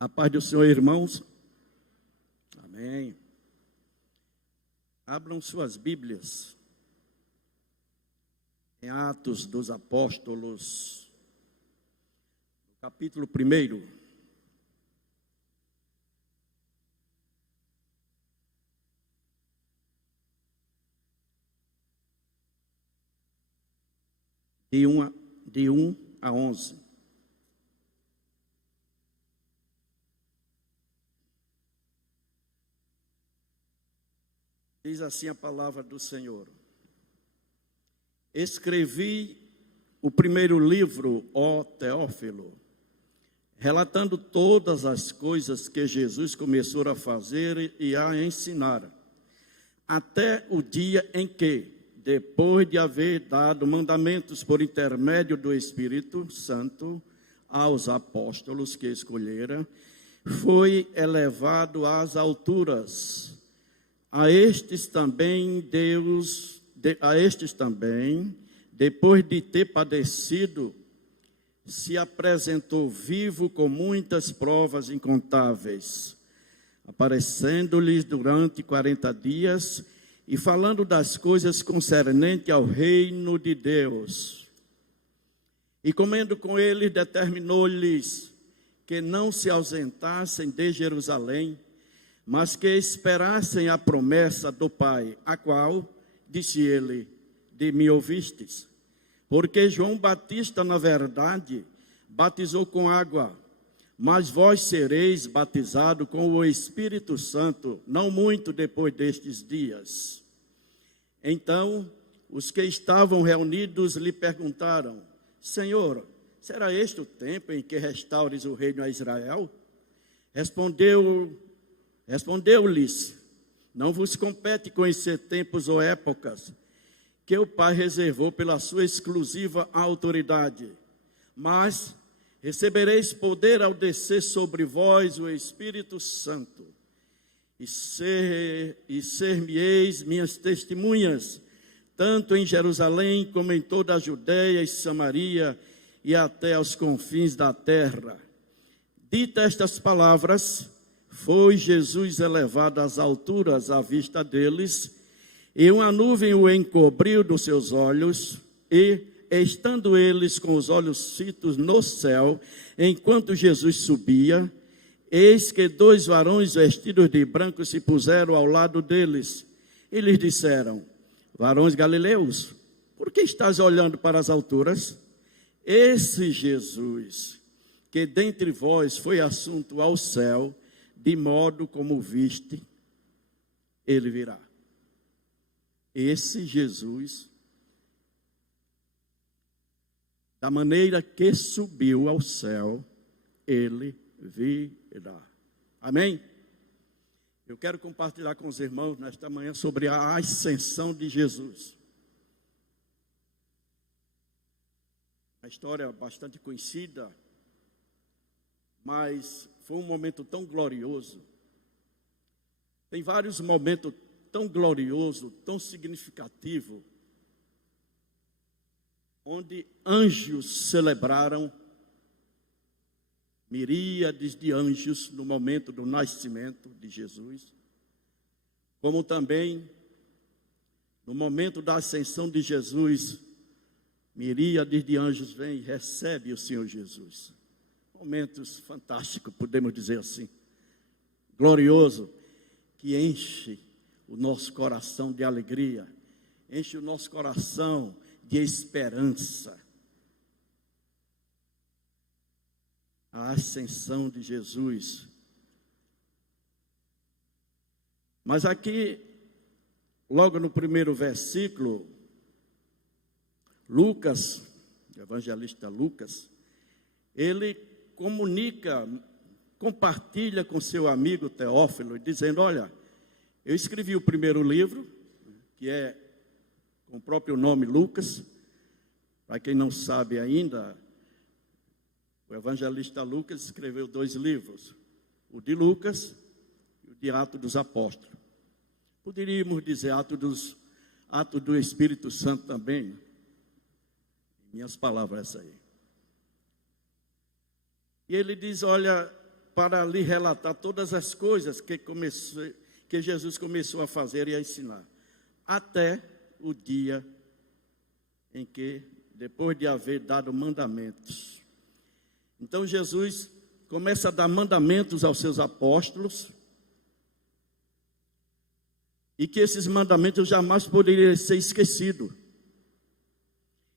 A paz do Senhor, irmãos. Amém. Abram suas Bíblias em Atos dos Apóstolos, capítulo 1. De 1 a 11. Diz assim a palavra do Senhor: Escrevi o primeiro livro, ó Teófilo, relatando todas as coisas que Jesus começou a fazer e a ensinar, até o dia em que, depois de haver dado mandamentos por intermédio do Espírito Santo aos apóstolos que escolhera, foi elevado às alturas. A estes também, depois de ter padecido, se apresentou vivo com muitas provas incontáveis, aparecendo-lhes durante 40 dias e falando das coisas concernentes ao reino de Deus. E comendo com eles, determinou-lhes que não se ausentassem de Jerusalém, mas que esperassem a promessa do Pai, a qual, disse ele, de mim ouvistes. Porque João Batista, na verdade, batizou com água, mas vós sereis batizados com o Espírito Santo, não muito depois destes dias. Então, os que estavam reunidos lhe perguntaram: Senhor, será este o tempo em que restaures o reino a Israel? Respondeu-lhes: não vos compete conhecer tempos ou épocas que o Pai reservou pela sua exclusiva autoridade, mas recebereis poder ao descer sobre vós o Espírito Santo, e ser-me-eis minhas testemunhas, tanto em Jerusalém como em toda a Judeia e Samaria e até aos confins da terra. Dita estas palavras, foi Jesus elevado às alturas à vista deles, e uma nuvem o encobriu dos seus olhos, e, estando eles com os olhos fitos no céu, enquanto Jesus subia, eis que 2 varões vestidos de branco se puseram ao lado deles, e lhes disseram: varões galileus, por que estás olhando para as alturas? Esse Jesus, que dentre vós foi assunto ao céu, de modo como viste, ele virá. Esse Jesus, da maneira que subiu ao céu, ele virá. Amém? Eu quero compartilhar com os irmãos nesta manhã sobre a ascensão de Jesus. Uma história bastante conhecida, mas foi um momento tão glorioso. Tem vários momentos tão gloriosos, tão significativos, onde anjos celebraram, miríades de anjos no momento do nascimento de Jesus, como também no momento da ascensão de Jesus, miríades de anjos vêm e recebem o Senhor Jesus. Momentos fantásticos, podemos dizer assim, glorioso, que enche o nosso coração de alegria, enche o nosso coração de esperança. A ascensão de Jesus. Mas aqui, logo no primeiro versículo, Lucas, o evangelista Lucas, ele compartilha com seu amigo Teófilo, dizendo: olha, eu escrevi o primeiro livro, que é com o próprio nome Lucas. Para quem não sabe ainda, o evangelista Lucas escreveu 2 livros, o de Lucas e o de Atos dos Apóstolos. Poderíamos dizer Atos do Espírito Santo também. Minhas palavras essa aí. E ele diz: olha, para lhe relatar todas as coisas que Jesus começou a fazer e a ensinar, até o dia em que, depois de haver dado mandamentos. Então Jesus começa a dar mandamentos aos seus apóstolos, e que esses mandamentos jamais poderiam ser esquecidos.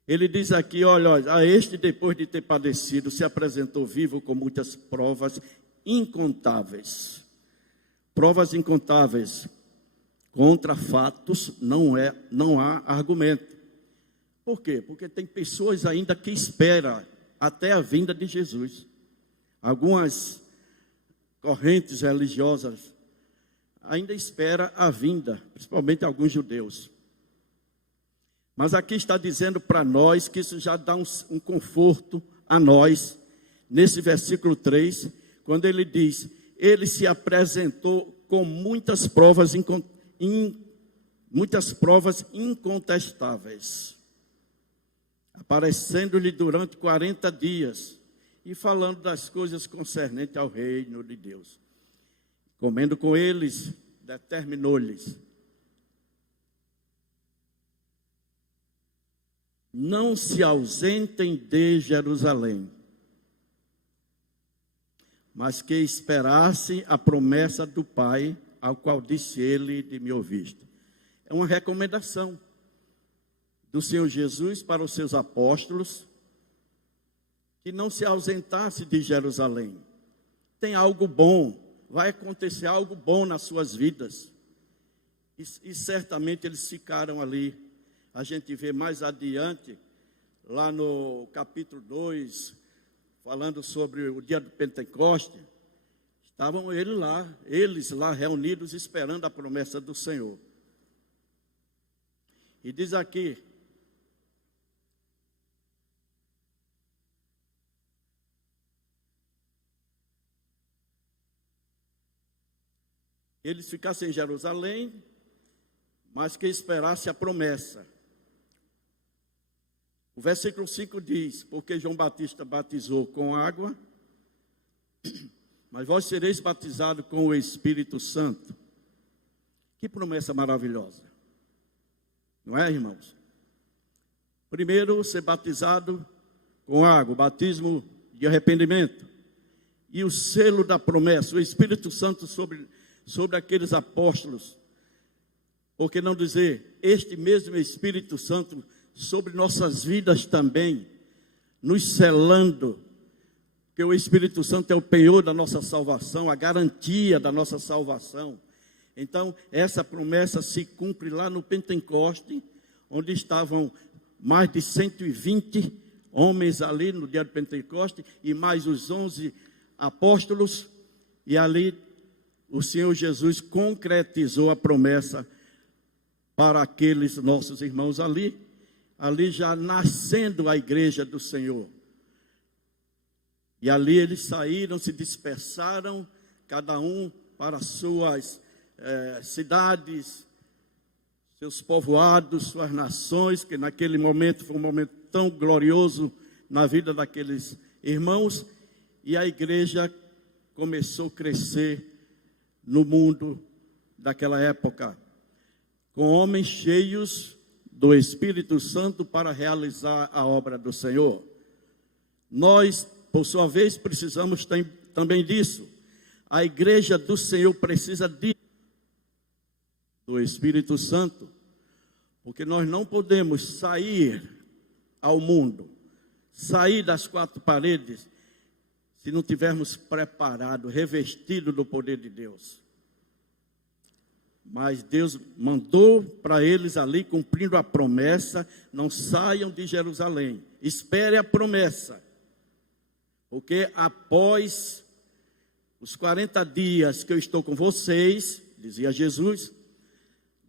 Ele diz aqui, olha, a este depois de ter padecido, se apresentou vivo com muitas provas incontáveis. Provas incontáveis. Contra fatos não há argumento. Por quê? Porque tem pessoas ainda que esperam até a vinda de Jesus. Algumas correntes religiosas ainda esperam a vinda, principalmente alguns judeus. Mas aqui está dizendo para nós que isso já dá um conforto a nós, nesse versículo 3, quando ele diz, ele se apresentou com muitas provas incontestáveis, aparecendo-lhe durante 40 dias, e falando das coisas concernentes ao reino de Deus. Comendo com eles, determinou-lhes: não se ausentem de Jerusalém, mas que esperassem a promessa do Pai, ao qual disse ele de me ouviste. É uma recomendação do Senhor Jesus para os seus apóstolos, que não se ausentasse de Jerusalém. Tem algo bom, vai acontecer algo bom nas suas vidas. E certamente eles ficaram ali. A gente vê mais adiante, lá no capítulo 2, falando sobre o dia do Pentecoste, estavam eles lá reunidos, esperando a promessa do Senhor. E diz aqui, eles ficassem em Jerusalém, mas que esperasse a promessa. O versículo 5 diz, porque João Batista batizou com água, mas vós sereis batizados com o Espírito Santo. Que promessa maravilhosa. Não é, irmãos? Primeiro, ser batizado com água, batismo de arrependimento. E o selo da promessa, o Espírito Santo sobre aqueles apóstolos. Por que não dizer, este mesmo Espírito Santo sobre nossas vidas também, nos selando, que o Espírito Santo é o penhor da nossa salvação, a garantia da nossa salvação. Então, essa promessa se cumpre lá no Pentecoste, onde estavam mais de 120 homens ali no dia do Pentecoste, e mais os 11 apóstolos, e ali o Senhor Jesus concretizou a promessa para aqueles nossos irmãos ali já nascendo a igreja do Senhor. E ali eles saíram, se dispersaram, cada um para suas cidades, seus povoados, suas nações, que naquele momento foi um momento tão glorioso na vida daqueles irmãos, e a igreja começou a crescer no mundo daquela época, com homens cheios do Espírito Santo para realizar a obra do Senhor. Nós, por sua vez, precisamos também disso. A igreja do Senhor precisa do Espírito Santo, porque nós não podemos sair ao mundo, sair das quatro paredes, se não tivermos preparado, revestido do poder de Deus. Mas Deus mandou para eles ali, cumprindo a promessa, não saiam de Jerusalém, espere a promessa, porque após os 40 dias que eu estou com vocês, dizia Jesus,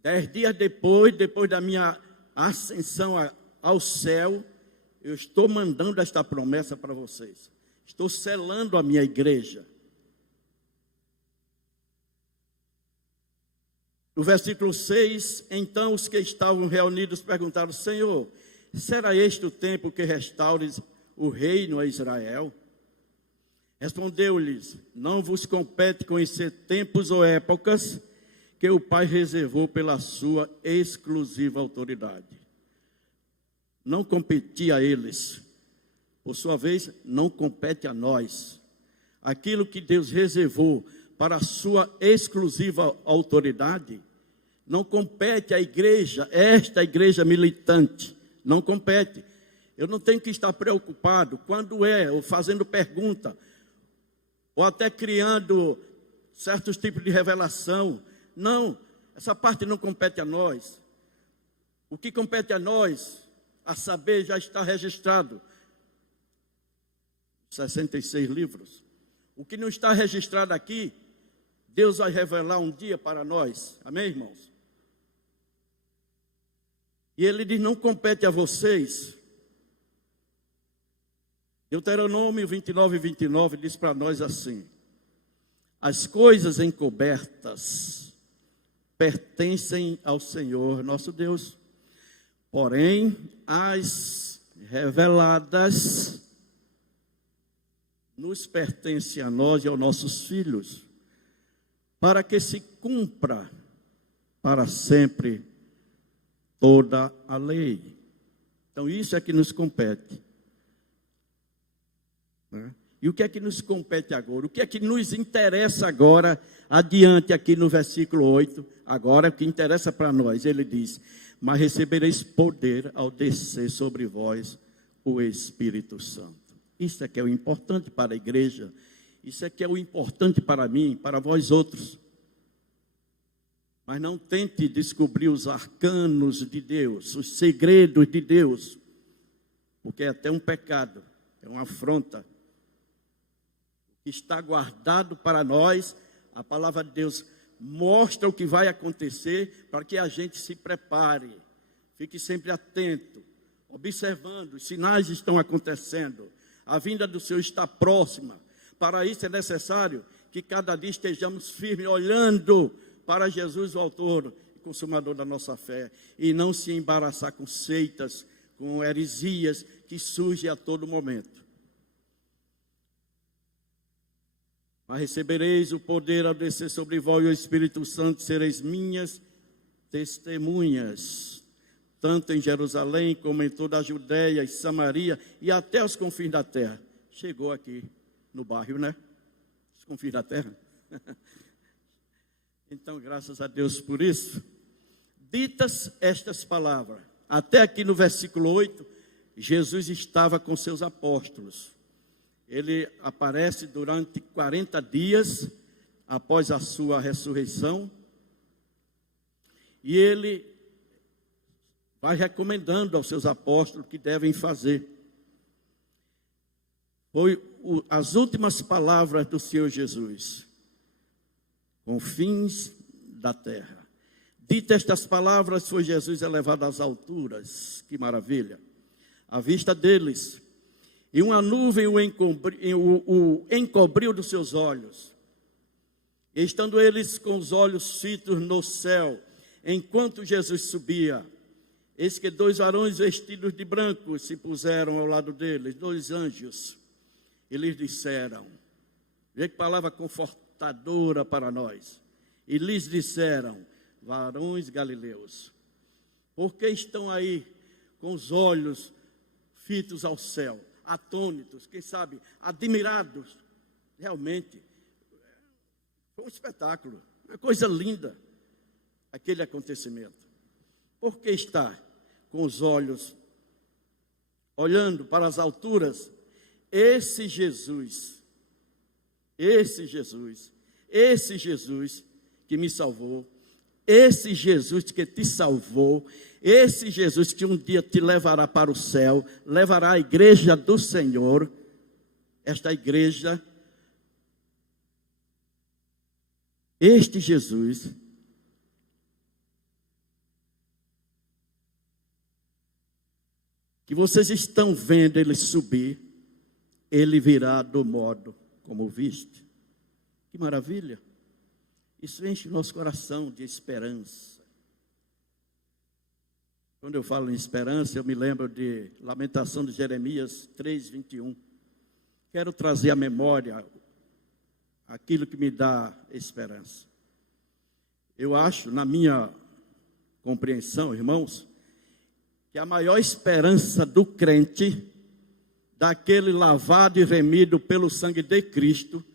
10 dias depois da minha ascensão ao céu, eu estou mandando esta promessa para vocês, estou selando a minha igreja. No versículo 6, então os que estavam reunidos perguntaram, Senhor, será este o tempo que restaures o reino a Israel? Respondeu-lhes: não vos compete conhecer tempos ou épocas que o Pai reservou pela sua exclusiva autoridade. Não competia a eles. Por sua vez, não compete a nós. Aquilo que Deus reservou para a sua exclusiva autoridade, não compete à igreja, esta igreja militante, não compete. Eu não tenho que estar preocupado quando ou fazendo pergunta, ou até criando certos tipos de revelação. Não, essa parte não compete a nós. O que compete a nós, a saber, já está registrado. 66 livros. O que não está registrado aqui, Deus vai revelar um dia para nós. Amém, irmãos? E ele diz: não compete a vocês. Deuteronômio 29 diz para nós assim: as coisas encobertas pertencem ao Senhor nosso Deus, porém as reveladas nos pertencem a nós e aos nossos filhos, para que se cumpra para sempre toda a lei. Então isso é que nos compete. E o que é que nos compete agora? O que é que nos interessa agora, adiante aqui no versículo 8, agora o que interessa para nós, ele diz: mas recebereis poder ao descer sobre vós o Espírito Santo. Isso é que é o importante para a igreja, isso é que é o importante para mim, para vós outros. Mas não tente descobrir os arcanos de Deus, os segredos de Deus, porque é até um pecado, é uma afronta. Está guardado para nós, a palavra de Deus mostra o que vai acontecer para que a gente se prepare, fique sempre atento, observando, os sinais estão acontecendo, a vinda do Senhor está próxima. Para isso é necessário que cada dia estejamos firmes, olhando para Jesus, o autor e consumador da nossa fé, e não se embaraçar com seitas, com heresias que surgem a todo momento. Mas recebereis o poder ao descer sobre vós o Espírito Santo, sereis minhas testemunhas, tanto em Jerusalém como em toda a Judéia e Samaria e até os confins da terra. Chegou aqui no bairro, né? Os confins da terra. Então, graças a Deus por isso. Ditas estas palavras, até aqui no versículo 8, Jesus estava com seus apóstolos. Ele aparece durante 40 dias após a sua ressurreição. E ele vai recomendando aos seus apóstolos o que devem fazer. Foi as últimas palavras do Senhor Jesus. Confins da terra. Dita estas palavras, foi Jesus elevado às alturas. Que maravilha! À vista deles. E uma nuvem o encobriu dos seus olhos. E estando eles com os olhos fitos no céu, enquanto Jesus subia, eis que 2 varões vestidos de branco se puseram ao lado deles, 2 anjos. E lhes disseram, veja que palavra confortadora para nós. E lhes disseram, varões galileus, por que estão aí com os olhos fitos ao céu? Atônitos, quem sabe, admirados. Realmente, foi um espetáculo, uma coisa linda, aquele acontecimento. Por que está com os olhos olhando para as alturas? Esse Jesus que me salvou, esse Jesus que te salvou, esse Jesus que um dia te levará para o céu, levará a igreja do Senhor, esta igreja, este Jesus, que vocês estão vendo ele subir, ele virá do modo como viste. Que maravilha! Isso enche o nosso coração de esperança. Quando eu falo em esperança, eu me lembro de Lamentação de Jeremias 3:21, quero trazer à memória aquilo que me dá esperança. Eu acho, na minha compreensão, irmãos, que a maior esperança do crente, daquele lavado e remido pelo sangue de Cristo,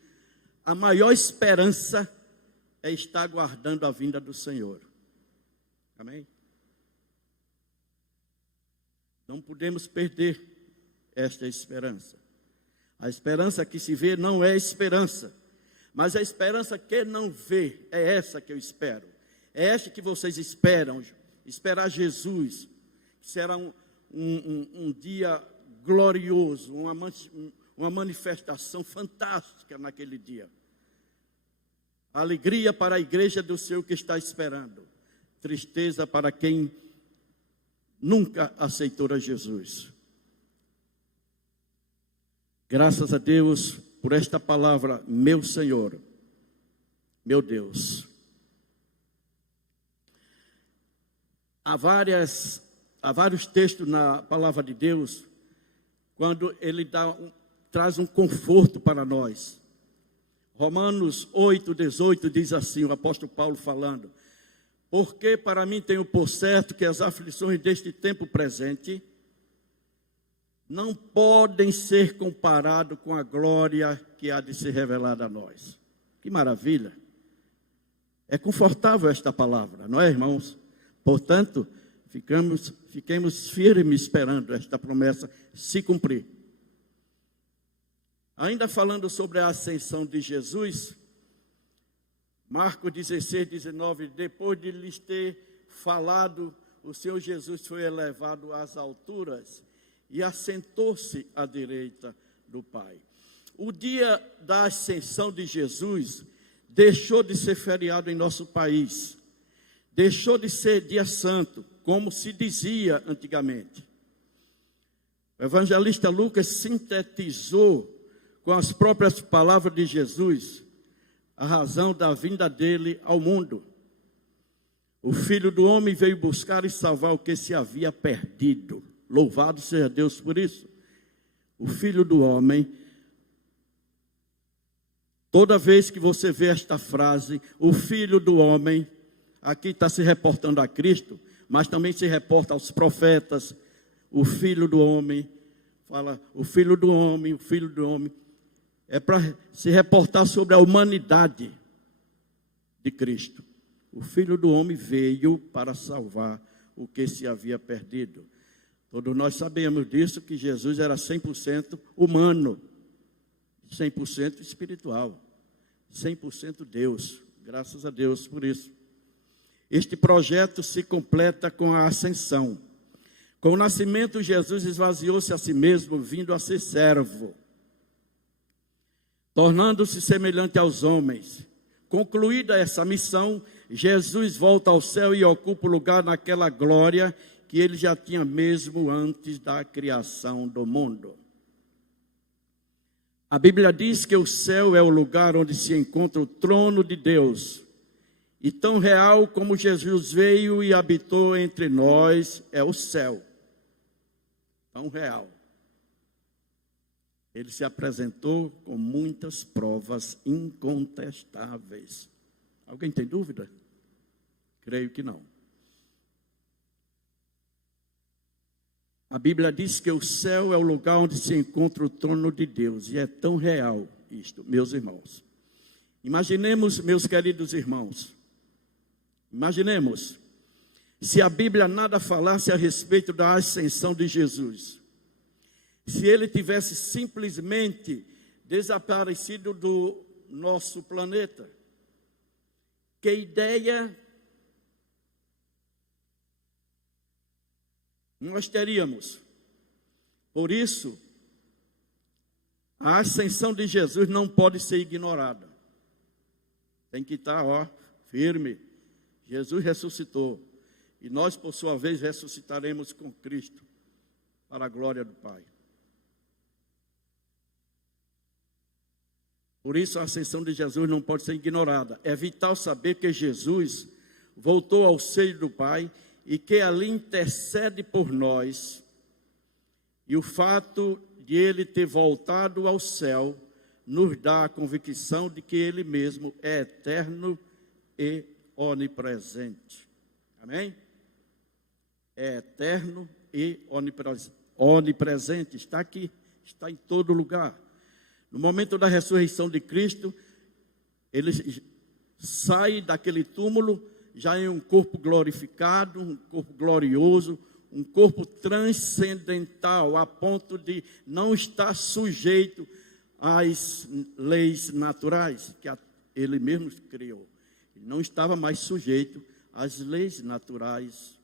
a maior esperança é estar aguardando a vinda do Senhor. Amém? Não podemos perder esta esperança. A esperança que se vê não é esperança, mas a esperança que não vê é essa que eu espero. É esta que vocês esperam, esperar Jesus, que será um dia glorioso, uma manifestação fantástica naquele dia. Alegria para a igreja do Senhor que está esperando, tristeza para quem nunca aceitou a Jesus. Graças a Deus por esta palavra, meu Senhor, meu Deus. Há vários textos na palavra de Deus, quando ele traz um conforto para nós. Romanos 8:18 diz assim, o apóstolo Paulo falando: porque para mim tenho por certo que as aflições deste tempo presente não podem ser comparadas com a glória que há de ser revelada a nós. Que maravilha! É confortável esta palavra, não é, irmãos? Portanto, fiquemos firmes esperando esta promessa se cumprir. Ainda falando sobre a ascensão de Jesus, Marcos 16:19, depois de lhes ter falado, o Senhor Jesus foi elevado às alturas e assentou-se à direita do Pai. O dia da ascensão de Jesus deixou de ser feriado em nosso país, deixou de ser dia santo, como se dizia antigamente. O evangelista Lucas sintetizou com as próprias palavras de Jesus a razão da vinda dele ao mundo. O Filho do Homem veio buscar e salvar o que se havia perdido. Louvado seja Deus por isso. O Filho do Homem, toda vez que você vê esta frase, o Filho do Homem, aqui está se reportando a Cristo, mas também se reporta aos profetas. O Filho do Homem, fala o Filho do Homem, o Filho do Homem. É para se reportar sobre a humanidade de Cristo. O Filho do Homem veio para salvar o que se havia perdido. Todos nós sabemos disso, que Jesus era 100% humano, 100% espiritual, 100% Deus. Graças a Deus por isso. Este projeto se completa com a ascensão. Com o nascimento, Jesus esvaziou-se a si mesmo, vindo a ser servo, tornando-se semelhante aos homens. Concluída essa missão, Jesus volta ao céu e ocupa o lugar naquela glória que ele já tinha mesmo antes da criação do mundo. A Bíblia diz que o céu é o lugar onde se encontra o trono de Deus. E tão real como Jesus veio e habitou entre nós, é o céu. Tão real. Ele se apresentou com muitas provas incontestáveis. Alguém tem dúvida? Creio que não. A Bíblia diz que o céu é o lugar onde se encontra o trono de Deus. E é tão real isto, meus irmãos. Imaginemos, meus queridos irmãos, imaginemos se a Bíblia nada falasse a respeito da ascensão de Jesus. Se ele tivesse simplesmente desaparecido do nosso planeta. Que ideia nós teríamos? Por isso, a ascensão de Jesus não pode ser ignorada. Tem que estar, firme. Jesus ressuscitou. E nós, por sua vez, ressuscitaremos com Cristo para a glória do Pai. Por isso, a ascensão de Jesus não pode ser ignorada. É vital saber que Jesus voltou ao seio do Pai e que ali intercede por nós. E o fato de ele ter voltado ao céu, nos dá a convicção de que ele mesmo é eterno e onipresente. Amém? É eterno e onipresente. Está aqui, está em todo lugar. No momento da ressurreição de Cristo, ele sai daquele túmulo já em um corpo glorificado, um corpo glorioso, um corpo transcendental, a ponto de não estar sujeito às leis naturais que ele mesmo criou. Ele não estava mais sujeito às leis naturais.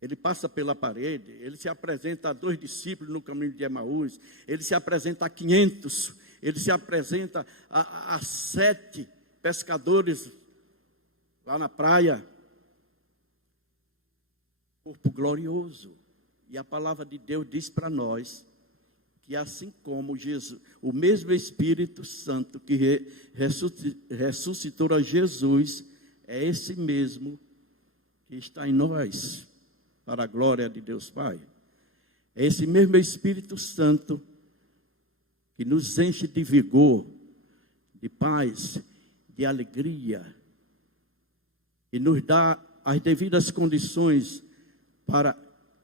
Ele passa pela parede, ele se apresenta a 2 discípulos no caminho de Emaús, ele se apresenta a 500, ele se apresenta a 7 pescadores lá na praia. Corpo glorioso. E a palavra de Deus diz para nós que assim como Jesus, o mesmo Espírito Santo que ressuscitou a Jesus, é esse mesmo que está em nós, para a glória de Deus Pai. É esse mesmo Espírito Santo que nos enche de vigor, de paz, de alegria, e nos dá as devidas condições para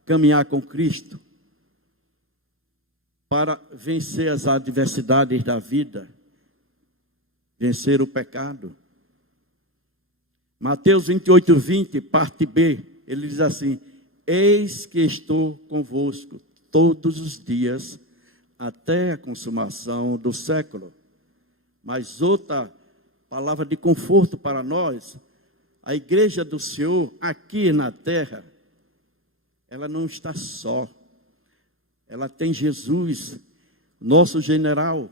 caminhar com Cristo, para vencer as adversidades da vida, vencer o pecado. Mateus 28, 20, parte B, ele diz assim: eis que estou convosco todos os dias, até a consumação do século. Mas outra palavra de conforto para nós, a igreja do Senhor aqui na terra, ela não está só. Ela tem Jesus, nosso general.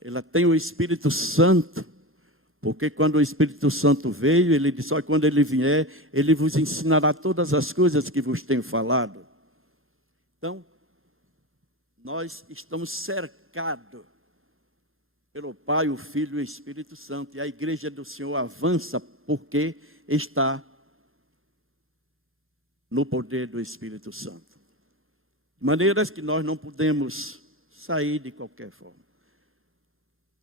Ela tem o Espírito Santo. Porque quando o Espírito Santo veio, ele disse: olha, quando ele vier, ele vos ensinará todas as coisas que vos tenho falado. Então, nós estamos cercados pelo Pai, o Filho e o Espírito Santo. E a igreja do Senhor avança porque está no poder do Espírito Santo. De maneiras que nós não podemos sair de qualquer forma.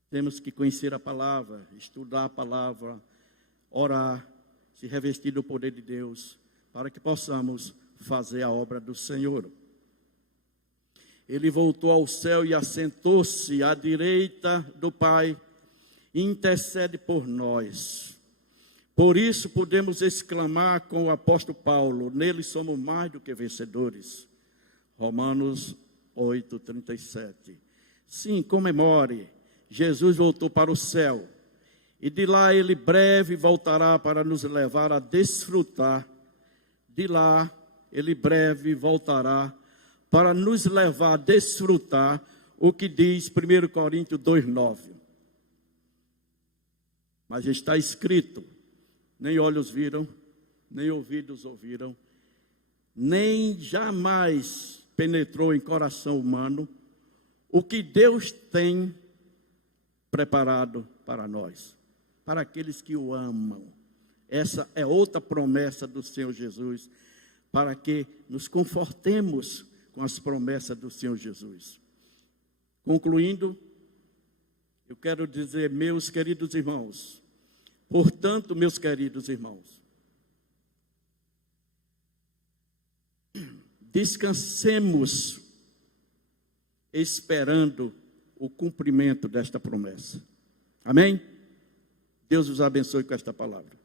Temos que conhecer a palavra, estudar a palavra, orar, se revestir do poder de Deus, para que possamos fazer a obra do Senhor. Ele voltou ao céu e assentou-se à direita do Pai, e intercede por nós. Por isso podemos exclamar com o apóstolo Paulo: nele somos mais do que vencedores. Romanos 8, 37. Sim, comemore. Jesus voltou para o céu, e de lá ele breve voltará para nos levar a desfrutar. De lá ele breve voltará para nos levar a desfrutar o que diz 1 Coríntios 2,9. Mas está escrito: nem olhos viram, nem ouvidos ouviram, nem jamais penetrou em coração humano o que Deus tem preparado para nós, para aqueles que o amam. Essa é outra promessa do Senhor Jesus, para que nos confortemos com as promessas do Senhor Jesus. Concluindo, eu quero dizer, meus queridos irmãos, portanto, meus queridos irmãos, descansemos esperando o cumprimento desta promessa. Amém? Deus os abençoe com esta palavra.